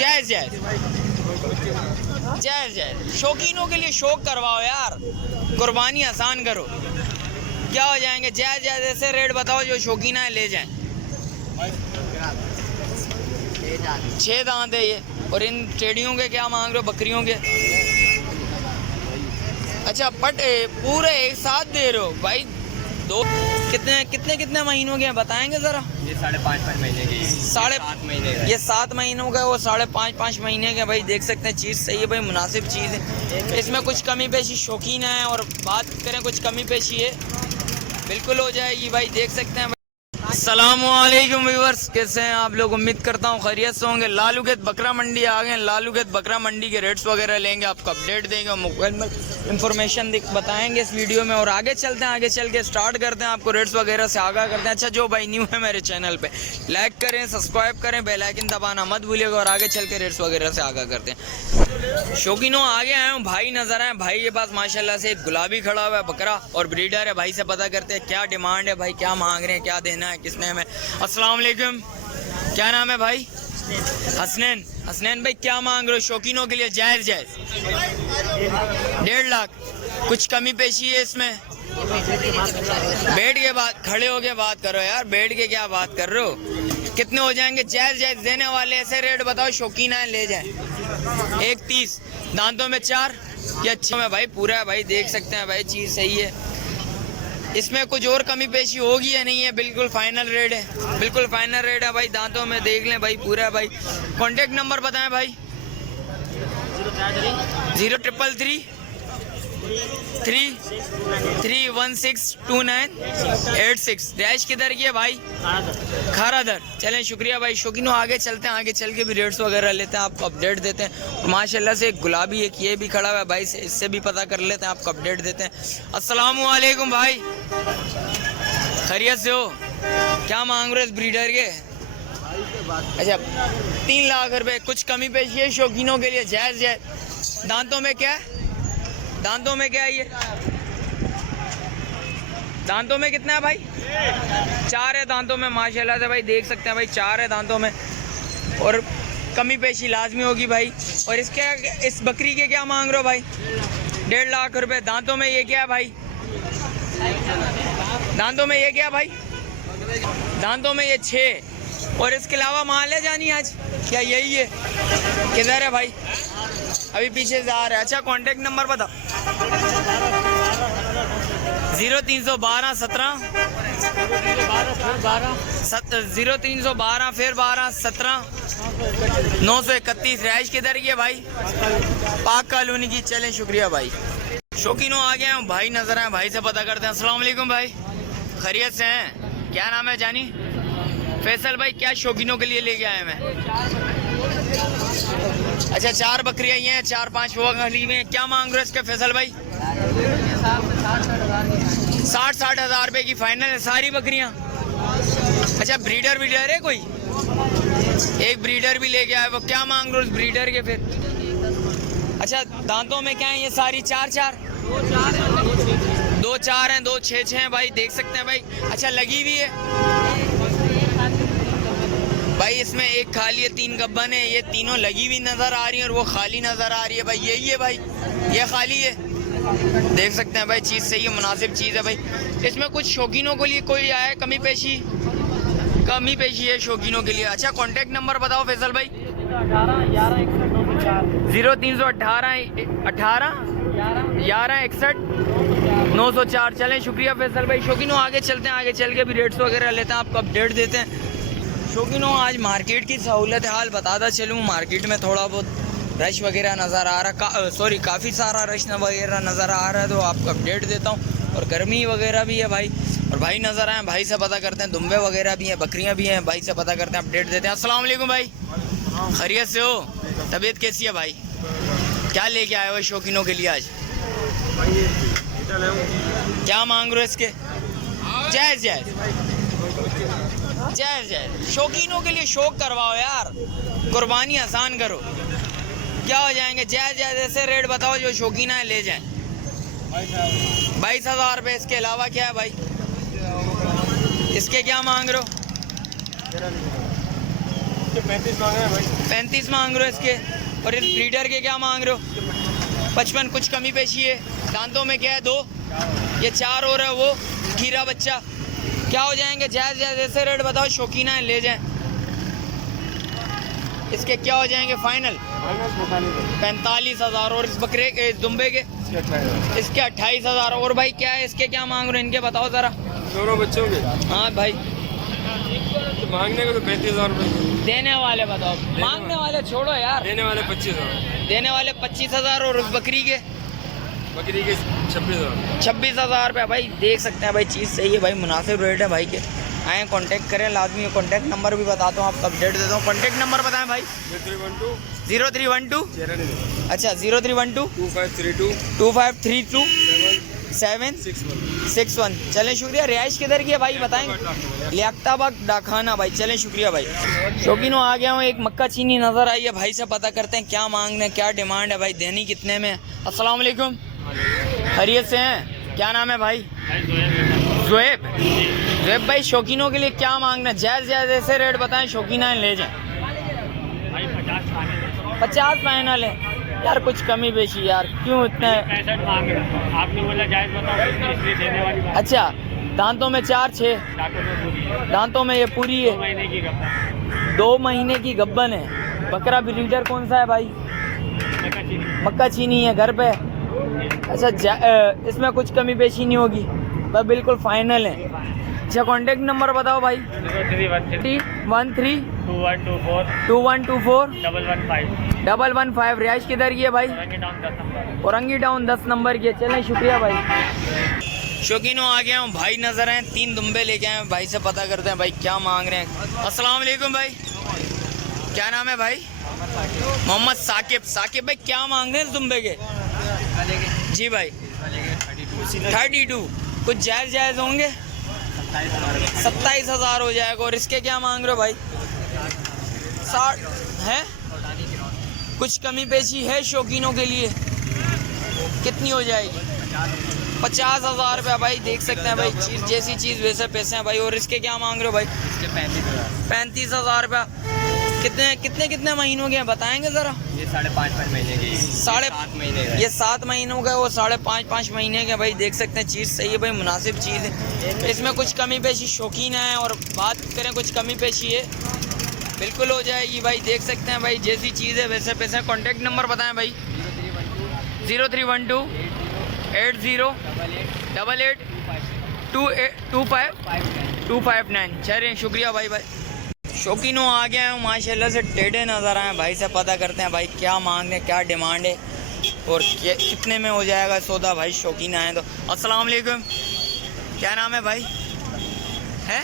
जायज जायज जायज जायज। शौकीनों के लिए शौक करवाओ यार, कुर्बानी आसान करो। क्या हो जाएंगे? जायज जायज ऐसे रेट बताओ जो शौकीन है ले जाएं। 6 दांत है ये। और इन टेढ़ियों के क्या मांग रहे हो? बकरियों के? अच्छा पट पूरे एक साथ दे रहे हो भाई? दो कितने कितने कितने महीनों के हैं बताएंगे जरा? ये 5.5 महीने के, 7 महीने का। ये 7 महीनों का, वो 5.5 महीने के। भाई देख सकते हैं चीज़ सही है भाई, मुनासिब चीज़ है। इसमें कुछ कमी पेशी शौकीन है और बात करें कुछ कमी पेशी है बिल्कुल हो जाएगी भाई, देख सकते हैं। अस्सलामुअलैकुम व्यूअर्स, कैसे हैं आप लोग? उम्मीद करता हूँ खैरियत से होंगे। लालूगेत बकरा मंडी आ गए। लालूगेत बकरा मंडी के रेट्स वगैरह लेंगे, आपको अपडेट देंगे, मुकम्मल इन्फॉर्मेशन बताएंगे इस वीडियो में। और आगे चलते हैं, आगे चल के स्टार्ट करते हैं, आपको रेट्स वगैरह से आगाह करते हैं। अच्छा जो भाई न्यू है मेरे चैनल पे, लाइक करें, सब्सक्राइब करें, बेल आइकन दबाना मत भूलिएगा। और आगे चल के रेट्स वगैरह से आगाह करते हैं। शौकीनों आगे आए हूँ, भाई नजर आए। भाई के पास माशाल्लाह से एक गुलाबी खड़ा हुआ है बकरा और ब्रीडर है। भाई से पता करते हैं क्या डिमांड है, भाई क्या मांग रहे हैं, क्या देना है किसने हमें। अस्सलाम वालेकुम, क्या नाम है भाई? हसनैन। हसनैन भाई क्या मांग रहे हो शौकीनों के लिए? जायज जायज 1.5 लाख। कुछ कमी पेशी है इसमें? बैठ के बात, खड़े हो के बात करो यार, बैठ के क्या बात कर रहे हो? कितने हो जाएंगे? जायज जायज देने वाले ऐसे रेट बताओ शौकीन है ले जाए। 1.30। दांतों में 4 या 6 में भाई पूरा है भाई, देख सकते हैं भाई चीज़ सही है। इसमें कुछ और कमी पेशी होगी या नहीं है? बिल्कुल फाइनल रेट है, बिल्कुल फाइनल रेट है भाई। दांतों में देख लें भाई पूरा है भाई। कॉन्टेक्ट नंबर बताएं भाई। 0333 3162986। रैश किधर की है भाई? खारादर। चलें शुक्रिया भाई। शौकीनों आगे चलते हैं, आगे चल के भी रेट्स वगैरह लेते हैं, आपको अपडेट देते हैं। माशाल्लाह से एक गुलाबी एक ये भी खड़ा हुआ है भाई, से इससे भी पता कर लेते हैं, आपको अपडेट देते हैं। अस्सलामु अलैकुम भाई, खैरियत से हो? क्या मांग रहे हो इस ब्रीडर के? अच्छा 3 लाख रुपए। कुछ कमी पेशी है शौकीनों के लिए? जायज जायज। दांतों में क्या है? दांतों में क्या है ये? दांतों में कितना है भाई? 4 है दांतों में माशाल्लाह से भाई, देख सकते हैं भाई 4 है दांतों में। और कमी पेशी लाजमी होगी भाई। और इसके इस बकरी के क्या मांग रहे हो भाई? 1.5 लाख रुपए। दांतों में ये क्या है भाई? दांतों में ये क्या है भाई? दांतों में ये 6। और इसके अलावा माल है जानी आज क्या यही है? किधर है भाई? अभी पीछे से आ रहा है। अच्छा कॉन्टेक्ट नंबर बता। 0312 17 0312 फिर 12 17 931। रैश किधर की है भाई? पाक कॉलोनी की। चलें शुक्रिया भाई। शौकीनों आ गए हैं, भाई नजर आए, भाई से पता करते हैं। अस्सलाम वालेकुम भाई, खैरियत से हैं? क्या नाम है जानी? फैसल भाई क्या शौकीनों के लिए लेके आए मैं? अच्छा 4 बकरियां ही हैं, 4-5 वो गली में। क्या मांग रहे हो इसके फैसल भाई? 60 हज़ार रुपए की फाइनल है सारी बकरियां। अच्छा ब्रीडर है कोई? एक ब्रीडर भी लेके आए, वो क्या मांग रहे हो उस ब्रीडर के फिर? अच्छा दांतों में क्या है ये? सारी 4 2 4 हैं, 2 6 हैं भाई, देख सकते हैं भाई। अच्छा लगी हुई है भाई, इसमें एक खाली है, 3 गब्बन है, ये तीनों लगी हुई नजर आ रही है और वो खाली नजर आ रही है भाई। यही है भाई, ये खाली है, देख सकते हैं भाई चीज़ सही है, मुनासिब चीज़ है भाई। इसमें कुछ शौकीनों के लिए कोई आया है? कमी पेशी है शौकीनों के लिए। अच्छा कॉन्टेक्ट नंबर बताओ फैसल भाई। 0318 11 61 904। चलें शुक्रिया फैसल भाई। शौकीनों आगे चलते हैं, आगे चल के भी रेट्स वगैरह लेते हैं, आपको अपडेट देते हैं। शौकीनों आज मार्केट की सहूलत हाल बताता चलूँ। मार्केट में थोड़ा बहुत रश वगैरह नज़र आ रहा, काफ़ी सारा रश वगैरह नज़र आ रहा है, तो आपको अपडेट देता हूँ। और गर्मी वगैरह भी है भाई। और भाई नज़र आए, भाई से पता करते हैं। दुम्बे वगैरह भी हैं, बकरियाँ भी हैं, भाई से पता करते हैं, अपडेट देते हैं। अस्सलाम वालेकुम भाई, खैरियत से हो? तबीयत कैसी है भाई? क्या लेके आए हो शौकीनों के लिए आज? क्या मांग रहे हो इसके? जायज जायज जायज जायज। शौकीनों के लिए शौक करवाओ यार, कुर्बानी आसान करो। क्या हो जाएंगे? जायज जायज ऐसे रेट बताओ जो शौकीन है ले जाएं। 22 हज़ार रुपये। इसके अलावा क्या है भाई? इसके क्या मांग रहे हो? इसके 35 मांग रहे हैं भाई। 35 मांग रहे हो इसके। और इस ब्रीडर के क्या मांग रहे हो? 55। कुछ कमी पेशी है? दांतों में क्या है? 2, ये 4 हो रहा है। वो खीरा बच्चा क्या हो जाएंगे? जायज़ जायज़ ऐसे रेट बताओ, शौकीना है ले जाएं। इसके क्या हो जाएंगे फाइनल? 45,000। और इस बकरे के, इस दुम्बे के? इसके 28,000। और भाई क्या है इसके, क्या मांग रहे हो इनके बताओ ज़रा। दोनों बच्चों के हाँ भाई, तो मांगने को तो 35,000 रुपये, देने वाले बताओ। मांगने वाले छोड़ो यार, देने वाले 25,000, देने वाले 25,000। और उस बकरी के? बकरी के 26,000। 26,000 रुपये। भाई देख सकते हैं भाई, चीज़ सही है भाई, मुनासिब रेट है भाई के। आएँ कांटेक्ट करें लाजमी। कॉन्टैक्ट नंबर भी बताता हूँ, आपको अपडेट देता हूँ। कॉन्टैक्ट नंबर बताएं भाई। 0312 अच्छा 0312 2532 761। चलें, शुक्रिया। रिहाइश किधर की है भाई बताएंगे? लियाकताबाद डाखाना भाई। चलें, शुक्रिया भाई। शौकीनों आ गया हूँ, एक मक्का चीनी नज़र आई है, भाई से पता करते हैं क्या मांगने, क्या डिमांड है भाई, देनी कितने में। अस्सलाम वालेकुम, खैरियत से हैं? क्या नाम है भाई? ज़ुएब भाई, शौकीनों के लिए क्या मांगना? जायज़ जायज़ ऐसे रेट बताएं, शौकीना ले जाएं। 50 फाइनल है यार, कुछ कमी बेशी यार, क्यों इतना? 65 मांग रहा, आपने बोला जायज़ बताओ, इसलिए देने वाली बात। अच्छा, दांतों में 4 6 दांतों में पूरी है, दांतों में ये पूरी है। 2 महीने की गप्पा। 2 महीने की गब्बन है। बकरा ब्रीडर कौन सा है भाई? मक्का चीनी है घर पे। अच्छा, इसमें कुछ कमी पेशी नहीं होगी, बस बिल्कुल फाइनल है। अच्छा, कॉन्टेक्ट नंबर बताओ भाई। 0313 2124 115। रिहाइश किधर की है भाई? औरंगी टाउन 10 नंबर की है। चलें, शुक्रिया भाई। शौकीनों आ गया हूँ, भाई नजर आए, 3 दुम्बे लेके आए हैं, भाई से पता करते हैं भाई क्या मांग रहे हैं। अस्सलाम वालेकुम भाई, क्या नाम है भाई? मोहम्मद साकिब। साकिब भाई, क्या मांग रहे हैं इस दुम्बे के? जी भाई, 32। कुछ जायज़ जायज़ होंगे? 27,000 हो जाएगा। और इसके क्या मांग रहे हो भाई? 60 है? कुछ कमी पेशी है शौकीनों के लिए? कितनी हो जाएगी? 50,000 रुपया भाई। देख सकते हैं भाई, चीज़ जैसी चीज़ वैसे पैसे हैं भाई। और इसके क्या मांग रहे हो भाई? 35,000 रुपया। कितने महीनों के हैं बताएंगे ज़रा? ये 5.5 महीने की, 7 महीने का। ये 7 महीनों का, वो 5.5 महीने के भाई। देख सकते हैं, चीज़ सही है भाई, मुनासिब चीज़ है। इसमें कुछ कमी पेशी शौकीन है, और बात करें कुछ कमी पेशी है, बिल्कुल हो जाएगी भाई। देख सकते हैं भाई, जैसी चीज़ है वैसे पैसे। कॉन्टेक्ट नंबर बताएं भाई। 0312 80 88 259। चलें, शुक्रिया भाई। शौकीनों आ गया हूँ, माशाल्लाह से टेढ़े नज़र आए, भाई से पता करते हैं भाई क्या मांग है, क्या डिमांड है, और कितने में हो जाएगा सौदा भाई। शौकीन आए तो। अस्सलाम वालेकुम, क्या नाम है भाई? है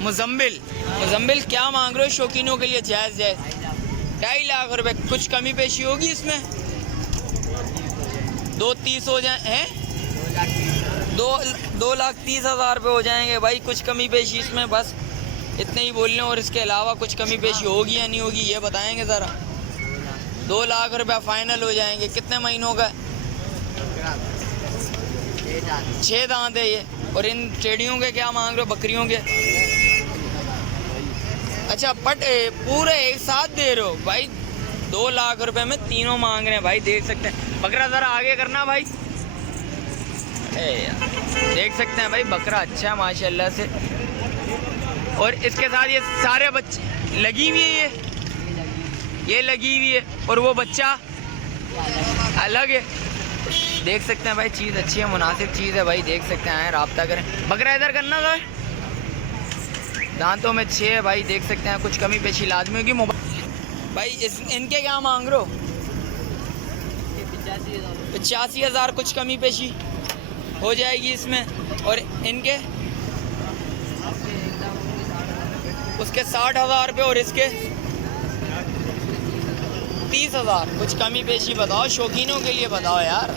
मुजम्मिल। क्या मांग रहे हो शौकीनों के लिए? जायज़ 2.5 लाख रुपए। कुछ कमी पेशी होगी इसमें? 2.30 हो जाए हैं? 2,30,000 रुपये हो जाएंगे भाई। कुछ कमी पेशी इसमें, बस इतने ही बोलने। और इसके अलावा कुछ कमी पेशी होगी या नहीं होगी ये बताएंगे ज़रा। 2 लाख रुपया फाइनल हो जाएंगे। कितने महीनों का? 6 दांत है ये। और इन टेढ़ियों के क्या मांग रहे हो, बकरियों के? अच्छा, पूरे एक साथ दे रहे हो भाई? 2 लाख रुपए में तीनों मांग रहे हैं भाई। देख सकते हैं, बकरा ज़रा आगे करना भाई। देख सकते हैं भाई, बकरा अच्छा है माशाल्लाह से। और इसके साथ ये सारे बच्चे लगी हुई है, ये लगी हुई है, और वो बच्चा अलग है। देख सकते हैं भाई, चीज़ अच्छी है, मुनासिब चीज़ है भाई। देख सकते हैं, राब्ता करें। बकरा इधर करना था। दांतों में 6 है भाई। देख सकते हैं, कुछ कमी पेशी लाजमी होगी। भाई इनके क्या मांग रहे हो? 85,000। कुछ कमी पेशी हो जाएगी इसमें। और इनके? उसके 60,000 रुपये। और इसके 30,000। कुछ कमी पेशी बताओ, शौकीनों के लिए बताओ यार,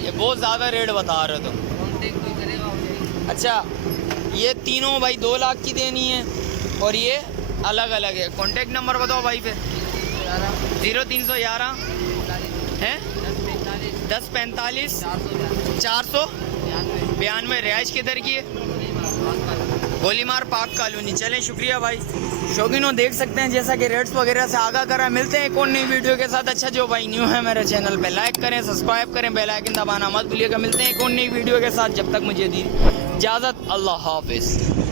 ये बहुत ज़्यादा रेट बता रहे हो तुम। अच्छा, ये तीनों भाई 2 लाख की देनी है, और ये अलग अलग है। कॉन्टेक्ट नंबर बताओ भाई फिर। 0311 है 1045 492। रिहाइश किधर की है? गोलीमार पार्क कॉलोनी। चलें, शुक्रिया भाई। शौकीनों देख सकते हैं जैसा कि रेट्स वगैरह से आगाह करा। मिलते हैं एक और नई वीडियो के साथ। अच्छा, जो भाई न्यू है मेरे चैनल पे लाइक करें, सब्सक्राइब करें, बेल आइकन दबाना मत भूलिएगा। मिलते हैं एक और नई वीडियो के साथ, जब तक मुझे दी इजाज़त। अल्लाह हाफिज़।